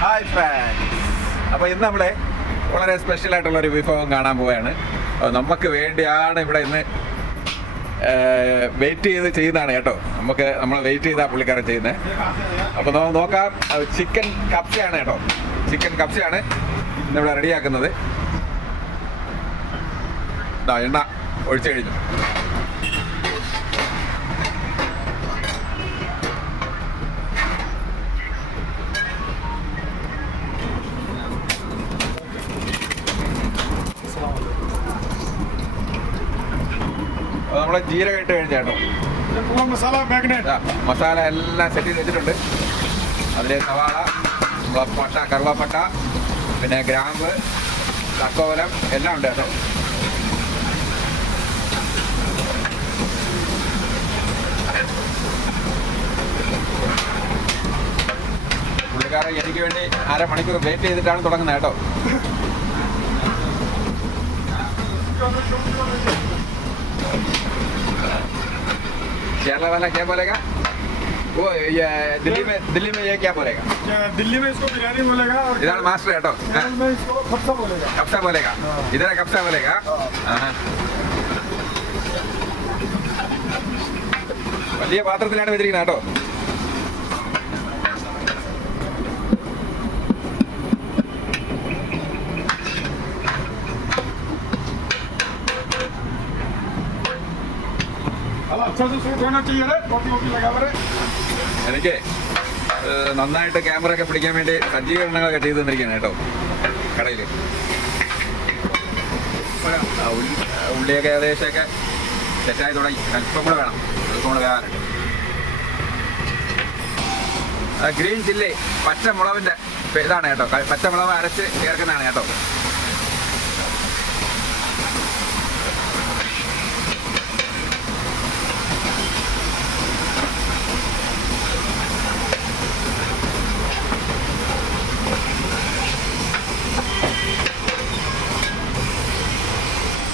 Hi friends, അപ്പോൾ ഇന്ന് നമ്മളെ വളരെ സ്പെഷ്യൽ ആയിട്ടുള്ള ഒരു വിഭവം കാണാൻ പോവുകയാണ്. നമുക്ക് വേണ്ടിയാണ് ഇവിടെ ഇന്ന് വെയിറ്റ് ചെയ്ത് ചെയ്യുന്നതാണ് കേട്ടോ. നമ്മൾ വെയിറ്റ് ചെയ്താൽ പുള്ളിക്കാരൻ ചെയ്യുന്നത്. അപ്പോൾ നമുക്ക് നോക്കാം. ചിക്കൻ കപ്സയാണ് കേട്ടോ. ചിക്കൻ കപ്സയാണ് ഇന്നിവിടെ റെഡിയാക്കുന്നത്. എണ്ണ ഒഴിച്ചു കഴിഞ്ഞു. നമ്മളെ ജീരകം ഇട്ട് കഴിഞ്ഞാട്ടോ. മസാല എല്ലാം സെറ്റ് ചെയ്ത് വെച്ചിട്ടുണ്ട്. അതിൽ സവാള, പട്ട, കറുവാപ്പട്ട, പിന്നെ ഗ്രാമ്പ്, തക്കോലം എല്ലാം ഉണ്ട് കേട്ടോ. പുള്ളിക്കാരൻ എനിക്ക് വേണ്ടി അരമണിക്കൂർ വെയിറ്റ് ചെയ്തിട്ടാണ് തുടങ്ങുന്നത് കേട്ടോ. केरला वाला क्या बोलेगा? वो दिल्ली में ये क्या बोलेगा? दिल्ली में इसको बिरयानी बोलेगा और इधर मास्टर है तो में इसको कप्सा बोलेगा. कप्सा बोलेगा. इधर कप्सा बोलेगा. വലിയ പാത്രത്തിലാണ് വെച്ചിരിക്കുന്നത് കേട്ടോ. എനിക്ക് നന്നായിട്ട് ക്യാമറ ഒക്കെ പിടിക്കാൻ വേണ്ടി സജ്ജീകരണങ്ങളൊക്കെ ചെയ്തു തന്നിരിക്കുകയാണ് കേട്ടോ കടയിൽ. ഉള്ളിയൊക്കെ ഏകദേശമൊക്കെ സെറ്റായി തുടങ്ങി. അല്പം കൂടെ വേണം, അല്പം കൂടെ വേകാനുണ്ട്. ഗ്രീൻ ചില്ലി പച്ചമുളകിൻ്റെ ഇതാണ് കേട്ടോ. പച്ചമുളക് അരച്ച് ചേർക്കുന്നതാണ് കേട്ടോ.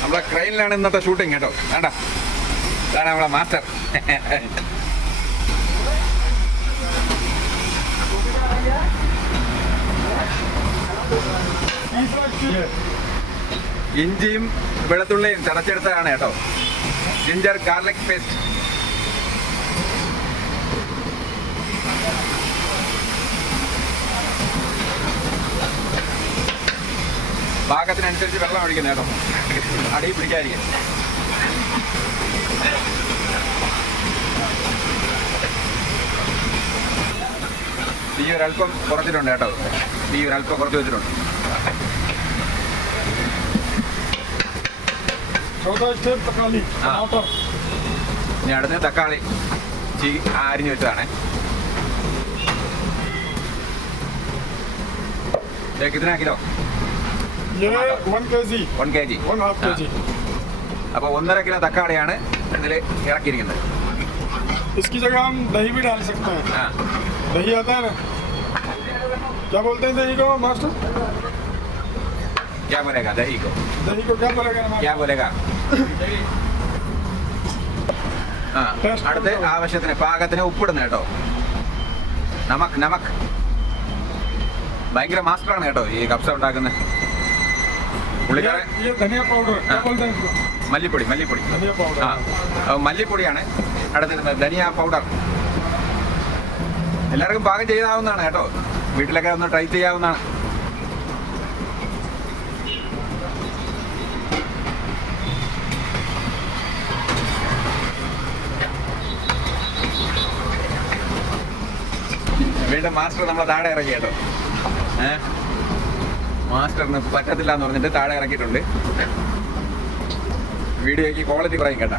നമ്മളെ ക്രെയിനിലാണ് ഇന്നത്തെ ഷൂട്ടിങ് കേട്ടോ. വേണ്ട, ഇതാണ് നമ്മളെ മാസ്റ്റർ. ഇഞ്ചിയും വെളുത്തുള്ളിയും ചതച്ചെടുത്തതാണ് കേട്ടോ. Ginger garlic paste. പാകത്തിനനുസരിച്ച് വെള്ളം ഒഴിക്കുന്നത് കേട്ടോ, അടി പിടിക്കാതിരിക്കും. തീ ഒരല്പം കുറച്ചിട്ടുണ്ട് കേട്ടോ. തീ ഒരല്പം കുറച്ച് വെച്ചിട്ടുണ്ട്. ഇനി അടുത്ത് തക്കാളി അരിഞ്ഞു വെച്ചതാണ്. കിतना കിലോ? 1 kg. അപ്പോൾ 1.5 കിലോ തക്കാളിയാണ് ഇതിൽ ഇറക്കിയിരിക്കുന്നത്. इसकी जगह हम दही भी डाल सकते हैं. दही आता है ना, क्या बोलते हैं दही को मास्टर? क्या बोलेगा दही को? दही को क्या बोलेगा? क्या बोलेगा? അടുത്ത് ആവശ്യത്തിന് പാകത്തിന് ഉപ്പിടുന്ന കേട്ടോ. നമക്. ഭയങ്കര മാസ്റ്ററാണ് കേട്ടോ ഈ കപ്സ ഉണ്ടാക്കുന്നത് പുള്ളിക്കാരൻ. മല്ലിപ്പൊടി മല്ലിപ്പൊടിയാണ് അടുത്തിരുന്നത്. ധനിയ പൗഡർ എല്ലാവർക്കും പാകം ചെയ്യാവുന്നതാണ് കേട്ടോ. വീട്ടിലൊക്കെ ഒന്ന് ട്രൈ ചെയ്യാവുന്നതാണ്. വീണ്ടും മാസ്റ്റർ നമ്മളെ താഴെ ഇറക്കി കേട്ടോ. മാസ്റ്ററിന് പറ്റത്തില്ല എന്ന് പറഞ്ഞിട്ട് താഴെ ഇറക്കിയിട്ടുണ്ട്. വീഡിയോയ്ക്ക് ക്വാളിറ്റി പറയും കേട്ടോ.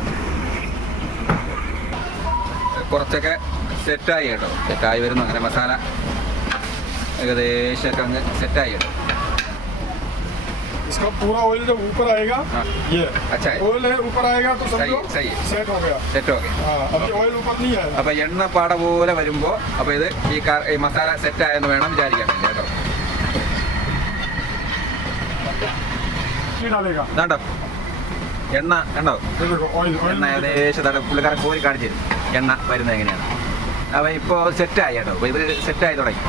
കുറച്ചൊക്കെ സെറ്റായി കേട്ടോ. സെറ്റായി വരുന്നു. അങ്ങനെ മസാല ഏകദേശമൊക്കെ അങ്ങ് സെറ്റായി കേട്ടോ. इसका पूरा ऑयल जब ऊपर आएगा, ये अच्छा है, ऑयल है ऊपर आएगा तो समझो सही है, सेट हो गया. Set okay. अभी ऑयल ऊपर नहीं आया. അപ്പോൾ എണ്ണ പാട പോലെ വരുമ്പോൾ അപ്പോൾ ഇത് ഈ മസാല സെറ്റായെന്ന് വേണം വിചാരിക്കാൻ വേണ്ടി കേട്ടോ. കണ്ടോ എണ്ണ കണ്ടോ? എണ്ണ ഏകദേശം പുള്ളിക്കാരൻ കോരി കാണിച്ചു തരും എണ്ണ വരുന്നത് എങ്ങനെയാണ്. അപ്പോൾ ഇപ്പോൾ സെറ്റായി കേട്ടോ. അപ്പോൾ ഇത് സെറ്റായി തുടങ്ങി.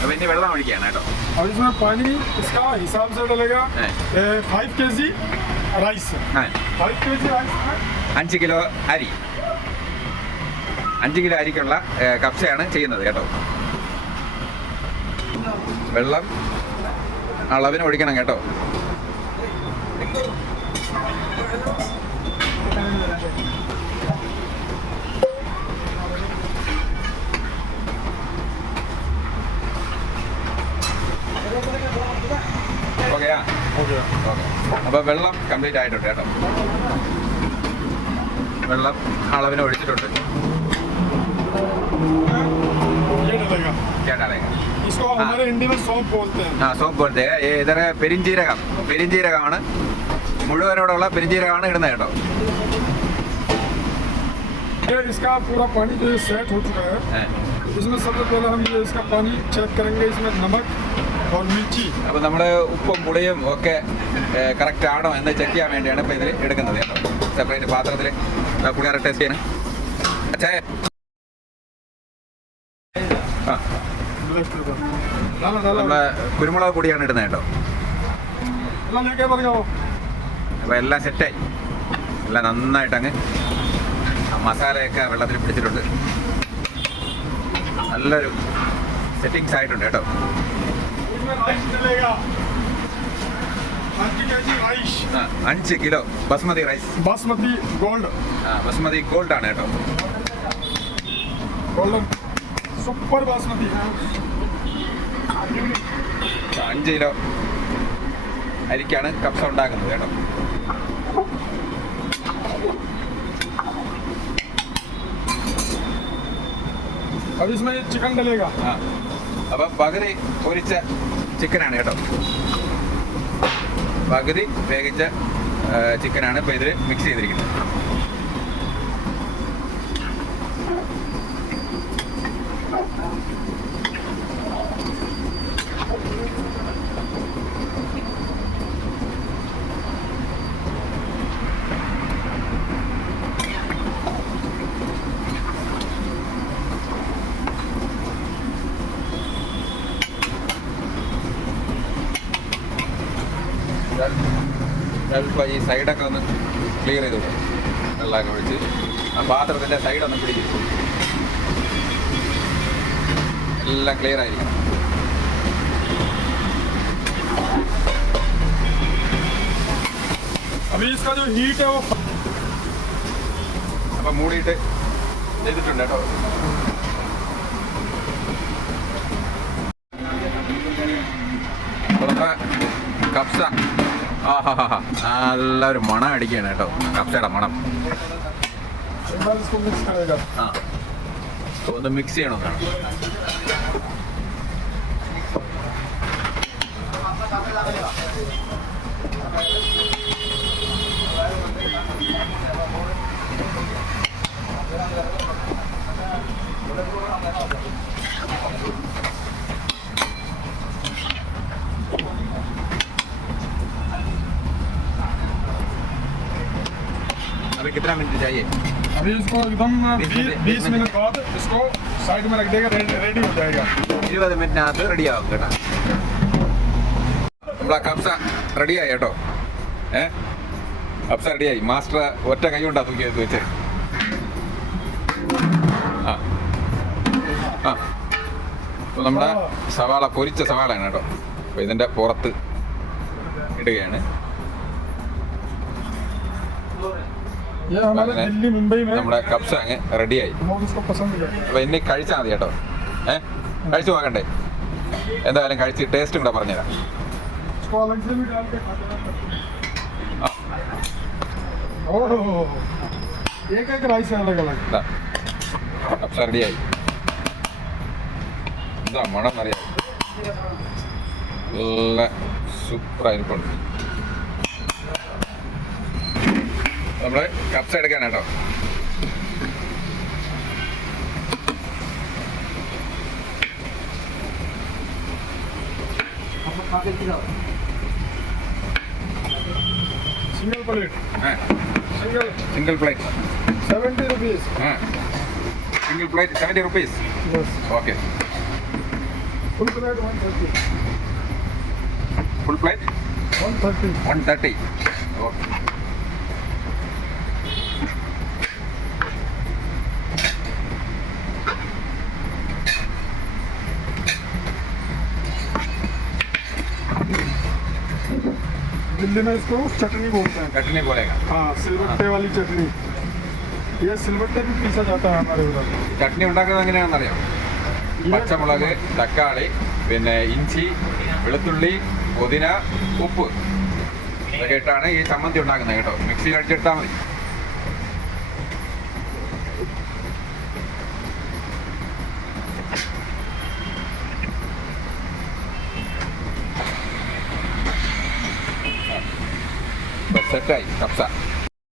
അപ്പോൾ ഇനി വെള്ളം ഒഴിക്കുകയാണ് കേട്ടോ. और इसमें पानी इसका हिसाब से डलेगा हाँ। 5 kg राइस, ആ 5 kg राइस में 5 കിലോ അരി, 5 കിലോ അരിക്കുള്ള കപ്സയാണ് ചെയ്യുന്നത് കേട്ടോ. വെള്ളം അളവിന് ഒഴിക്കണം കേട്ടോ. ഓക്കെയാ? हो गया। ഓക്കെ. അപ്പോൾ വെള്ളം കംപ്ലീറ്റ് ആയിട്ടുണ്ട് കേട്ടോ. വെള്ളം അളവിന് ഒഴിച്ചിട്ടുണ്ട്. ये डलेगा, ചേട്ടാ इसको हमारे हिंदी में सौंफ बोलते हैं। ആ സോപ്പ് പോലത്തെ ഇതര പെരിഞ്ചീരകം, പെരിഞ്ചീരകമാണ് മുഴുവനോടുള്ള പെരിഞ്ചീരകമാണ് ഇടുന്നത് കേട്ടോ. ये इसका पूरा पानी जो सेट हो चुका है, ഏ. इसमें सबसे पहले हम ये इसका पानी चेक करेंगे, इसमें नमक और मिर्ची। അപ്പോൾ നമ്മൾ ഉപ്പും പുളിയും ഒക്കെ കറക്റ്റ് ആണോ എന്ന് ചെക്ക് ചെയ്യാൻ വേണ്ടിയാണ് ഇപ്പോൾ ഇതിൽ എടുക്കുന്നത് കേട്ടോ. സെപ്പറേറ്റ് പാത്രത്തിൽ പുളിയാറ് ടേസ്റ്റ് ചെയ്യണം. അച്ഛാ ആ ब्लैक पेपर डाला डाला നമ്മൾ കുരുമുളക് പൊടിയാണ് ഇടുന്നത് കേട്ടോ. डाला लेके बढ़ जाओ। അപ്പോൾ എല്ലാം സെറ്റായി, എല്ലാം നന്നായിട്ട് അങ്ങ് മസാലയൊക്കെ വെള്ളത്തിൽ പിടിച്ചിട്ടുണ്ട്. നല്ലൊരു സെറ്റിങ്സ് ആയിട്ടുണ്ട് കേട്ടോ. इसमें राइस डलेगा 5 kg राइस, ആ 5 kilo basmati rice, basmati gold, basmati gold ആണ് കേട്ടോ. Golden super basmati. 5 കിലോ അരിക്കാണ് കപ്സ ഉണ്ടാക്കുന്നത് കേട്ടോ. अब इसमें ये चिकन डलेगा, ആ അപ്പം പകുതി പൊരിച്ച ചിക്കനാണ് കേട്ടോ. പകുതി വേവിച്ച ചിക്കനാണ് ഇപ്പോൾ ഇതിൽ മിക്സ് ചെയ്തിരിക്കുന്നത്. ഈ സൈഡൊക്കെ ഒന്ന് ക്ലിയർ ചെയ്ത് കൊടുക്കും. വെള്ളമൊക്കെ ഒഴിച്ച് ആ പാത്രത്തിൻ്റെ സൈഡൊന്ന് പിടിക്കും. എല്ലാം ക്ലിയർ ആയിരിക്കണം. अभी इसका जो हीट है वो അപ്പം മൂടിയിട്ട് ചെയ്തിട്ടുണ്ട് കേട്ടോ. അപ്പോൾ നമ്മുടെ കപ്സ നല്ലൊരു മണം അടിക്കുകയാണ് കേട്ടോ. കപ്സയുടെ മണം. एक बार इसको मिक्स करेगा। ആ ഒന്ന് മിക്സ് ചെയ്യണമെന്നാണ്. अभी कितना मिनट चाहिए? अभी इसको एकदम 20 मिनट बाद इसको साइड में रख देगा, रेडी हो जाएगा। 20 മിനിറ്റിനകത്ത് റെഡിയാവും കേട്ടോ. നമ്മളെ കപ്സ റെഡിയായി കേട്ടോ. കപ്സ റെഡിയായി. മാസ്റ്റർ ഒറ്റ കൈ കൊണ്ടാ തൂക്കി വെച്ച്. ആ ആ അപ്പോൾ നമ്മുടെ സവാള പൊരിച്ച സവാളയാണ് കേട്ടോ. അപ്പോൾ ഇതിൻ്റെ പുറത്ത് ഇടുകയാണ്. ये हमारे दिल्ली मुंबई में നമ്മുടെ കപ്സ അങ്ങ് റെഡിയായി. लोग इसको पसंद करते हैं। അപ്പോൾ ഇനി കഴിച്ചാൽ മതി കേട്ടോ. കഴിച്ചു നോക്കണ്ടേ? എന്തായാലും കഴിച്ച് ടേസ്റ്റും കൂടെ പറഞ്ഞുതരാം. इसको अलग से भी डाल के खाते हैं। ആ ओह, एक एक राइस है अलग अलग। ഇതാ കപ്സ റെഡിയായി. എന്താ മണം എന്നറിയാം. നല്ല സൂപ്പറായിരിക്കും. നമ്മൾ കപ്സ എടുക്കാൻ കേട്ടോ. Single plate, single single plate 70 rupees. Single plate 70 rupees. बस okay. Full plate 130 full plate 130 130. Okay. Delhi में इसको चटनी बोलते हैं। ചട്നി പോലെയാ. हाँ सिलबट्टे वाली चटनी, ये सिलबट्टे भी पीसा जाता है हमारे उधर। ചട്നി ഉണ്ടാക്കുന്നത് എങ്ങനെയാണെന്ന് അറിയാം? പച്ചമുളക്, തക്കാളി, പിന്നെ ഇഞ്ചി, വെളുത്തുള്ളി, പുതിന, ഉപ്പ് ഇതൊക്കെ ഇട്ടാണ് ഈ ചമ്മന്തി ഉണ്ടാക്കുന്നത് കേട്ടോ. മിക്സിയിൽ അടിച്ചെടുത്താൽ മതി. സെറ്റായി കപ്സ.